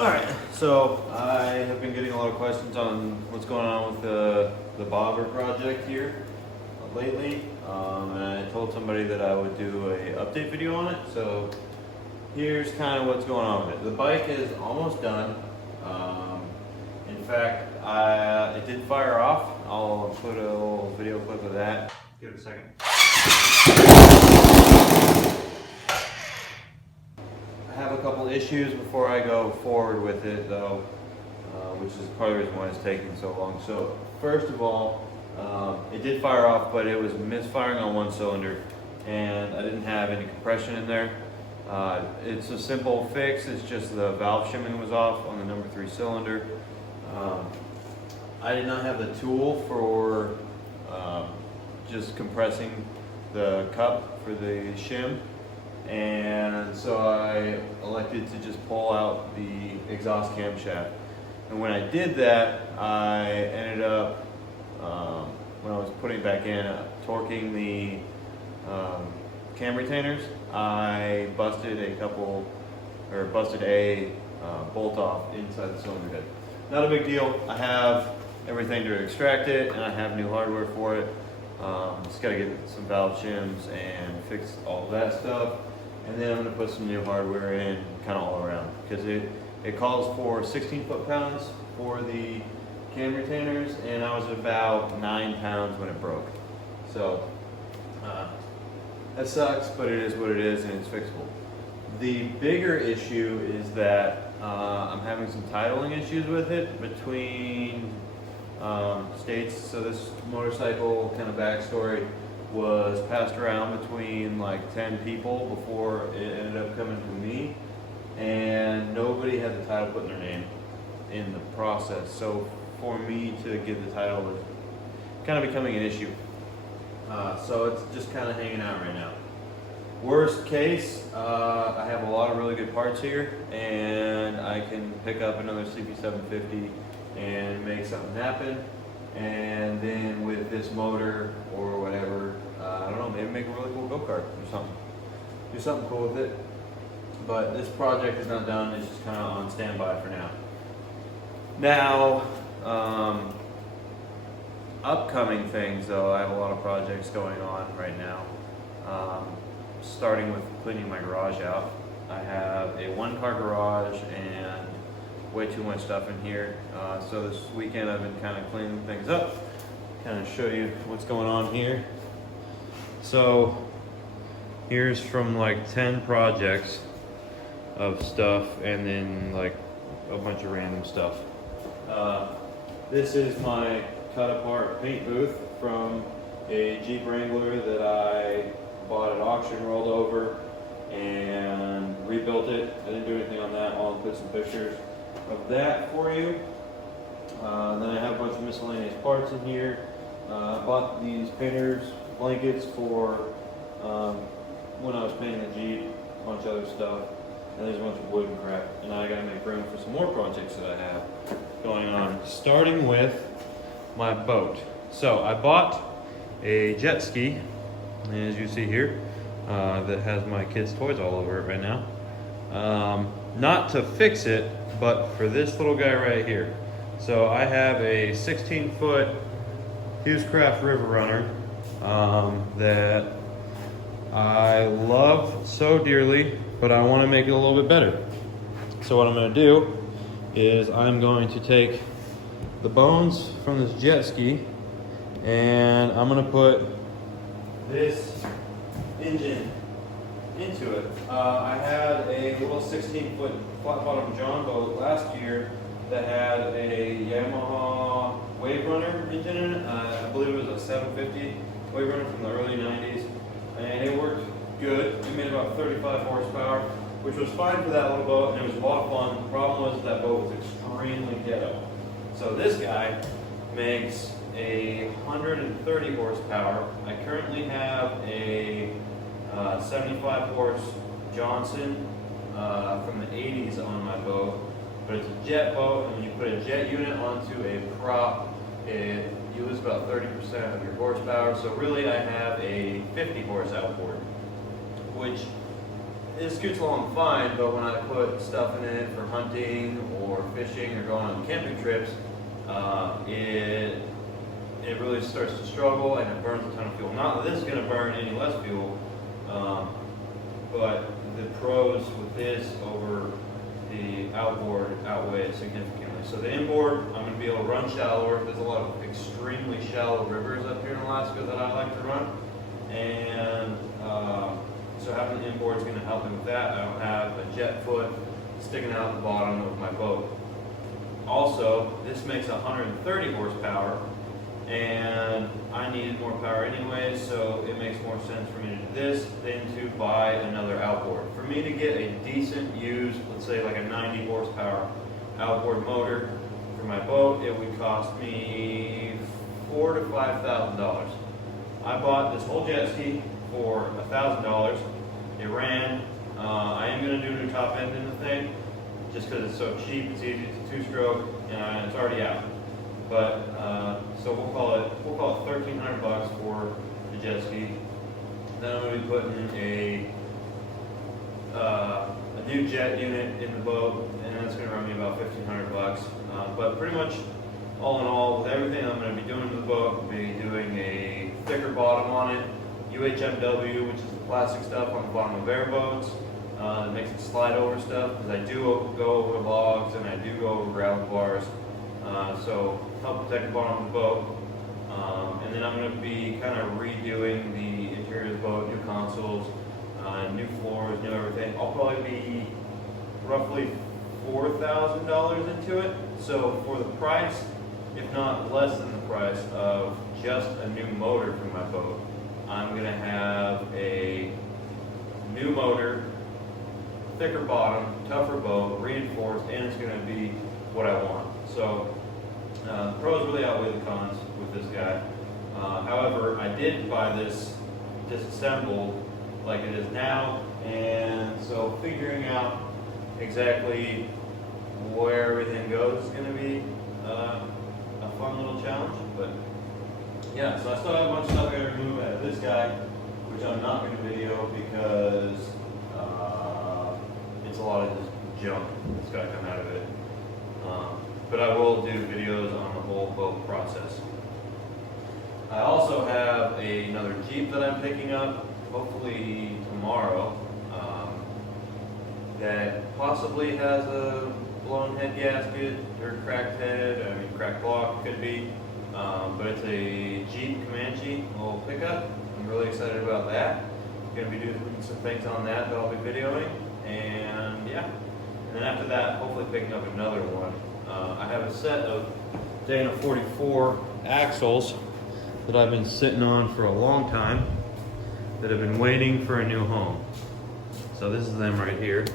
Alright, so I have been getting a lot of questions on what's going on with the bobber project here lately. And I told somebody that I would do a update video on it. So here's kind of what's going on with it. The bike is almost done. In fact, it did fire off. I'll put a little video clip of that. Give it a second. I have a couple issues before I go forward with it though, which is part of the reason why it's taking so long. So first of all, it did fire off, but it was misfiring on one cylinder and I didn't have any compression in there. It's a simple fix. It's just the valve shimming was off on the number 3 cylinder. I did not have the tool for just compressing the cup for the shim, and so I elected to just pull out the exhaust camshaft. And when I did that, I ended up, when I was putting it back in, torquing the cam retainers, I busted a bolt off inside the cylinder head. Not a big deal. I have everything to extract it, and I have new hardware for it. Just gotta get some valve shims and fix all of that stuff. And then I'm gonna put some new hardware in kind of all around, because it calls for 16 foot-pounds for the cam retainers, and I was at about 9 pounds when it broke. So that sucks, but it is what it is, and it's fixable. The bigger issue is that I'm having some titling issues with it between states. So this motorcycle kind of backstory was passed around between like 10 people before it ended up coming to me, and nobody had the title put in their name in the process. So for me to get the title was kind of becoming an issue. So it's just kind of hanging out right now. Worst case, I have a lot of really good parts here, and I can pick up another CP750 and make something happen. And then with this motor or whatever, I don't know, maybe make a really cool go-kart or something. Do something cool with it. But this project is not done, it's just kind of on standby for now. Now, upcoming things though, I have a lot of projects going on right now. Starting with cleaning my garage out. I have a 1-car garage and way too much stuff in here. So this weekend I've been kind of cleaning things up, kind of show you what's going on here. So here's from like 10 projects of stuff, and then like a bunch of random stuff. This is my cut apart paint booth from a Jeep Wrangler that I bought at auction, rolled over and rebuilt it. I didn't do anything on that. I'll put some pictures of that for you. Then I have a bunch of miscellaneous parts in here. I bought these painters blankets for when I was painting the Jeep, a bunch of other stuff, and there's a bunch of wood and crap. And now I gotta make room for some more projects that I have going on. Starting with my boat. So I bought a jet ski, as you see here, that has my kids' toys all over it right now. Not to fix it, but for this little guy right here. So I have a 16-foot Hughescraft River Runner that I love so dearly, but I want to make it a little bit better. So what I'm going to do is I'm going to take the bones from this jet ski, and I'm going to put this engine into it. I had a little 16-foot flat bottom John boat last year that had a Yamaha Wave Runner engine in it. I believe it was a 750 Wave Runner from the early 90s, and it worked good. It made about 35 horsepower, which was fine for that little boat, and it was a lot of fun. The problem was that boat was extremely ghetto. So this guy makes a 130 horsepower. I currently have a 75 horse Johnson from the 80s on my boat, but it's a jet boat, and when you put a jet unit onto a prop, you lose about 30% of your horsepower. So really I have a 50 horse outboard, which it scoots along fine, but when I put stuff in it for hunting or fishing or going on camping trips, it really starts to struggle and it burns a ton of fuel. Not that this is going to burn any less fuel, but the pros with this over the outboard outweigh it significantly. So the inboard, I'm going to be able to run shallower. There's a lot of extremely shallow rivers up here in Alaska that I like to run, and so having the inboard is going to help me with that. I don't have a jet foot sticking out the bottom of my boat. Also, this makes 130 horsepower, and I needed more power anyway, so it makes more sense for me to do this than to buy another outboard. For me to get a decent used, let's say like a 90 horsepower outboard motor for my boat, it would cost me $4,000 to $5,000. I bought this whole jet ski for $1,000. It ran. I am going to do a new top end in the thing, just because it's so cheap. It's easy. It's a two-stroke, and it's already out. But so we'll call it $1,300 for the jet ski. Then I'm going to be putting a new jet unit in the boat, and that's going to run me about $1,500. But pretty much, all in all, with everything I'm going to be doing to the boat, I'll be doing a thicker bottom on it, UHMW, which is the plastic stuff on the bottom of airboats. That makes it slide over stuff, because I do go over logs and I do go over gravel bars. So help protect the bottom of the boat. And then I'm going to be kind of redoing the interior of the boat, new consoles, new floors, new everything. I'll probably be roughly $4,000 into it. So for the price, if not less than the price of just a new motor for my boat, I'm going to have a new motor, thicker bottom, tougher boat, reinforced, and it's going to be what I want. So the pros really outweigh the cons with this guy. However, I did buy this disassembled like it is now, and so figuring out exactly where everything goes is going to be a fun little challenge. But yeah, so I still have a bunch of stuff I got to remove out of this guy, which I'm not going to video because it's a lot of just junk that's got to come out of it. But I will do videos on the whole boat process. I also have another Jeep that I'm picking up, hopefully tomorrow, that possibly has a blown head gasket or cracked head, cracked block could be, but it's a Jeep Comanche little pickup. I'm really excited about that. I'm going to be doing some things on that I'll be videoing, and yeah. And then after that, hopefully picking up another one. I have a set of Dana 44 axles that I've been sitting on for a long time that have been waiting for a new home. So this is them right here.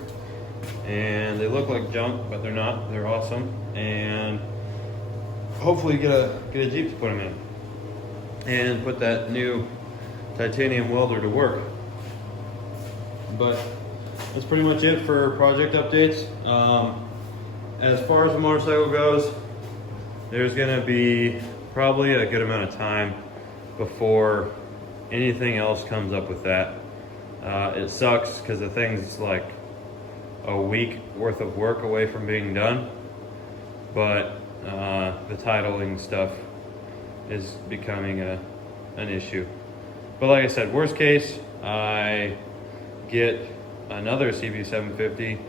And they look like junk, but they're not. They're awesome. And hopefully get a Jeep to put them in. And put that new titanium welder to work. But that's pretty much it for project updates. As far as the motorcycle goes, there's gonna be probably a good amount of time before anything else comes up with that. It sucks because the thing's like a week worth of work away from being done, but the titling stuff is becoming an issue. But like I said, worst case, I get another CB750,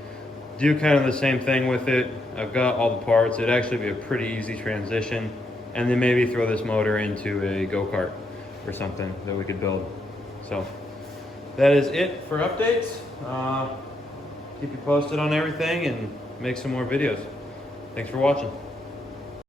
do kind of the same thing with it. I've got all the parts. It'd actually be a pretty easy transition, and then maybe throw this motor into a go-kart or something that we could build. So that is it for updates. Keep you posted on everything and make some more videos. Thanks for watching.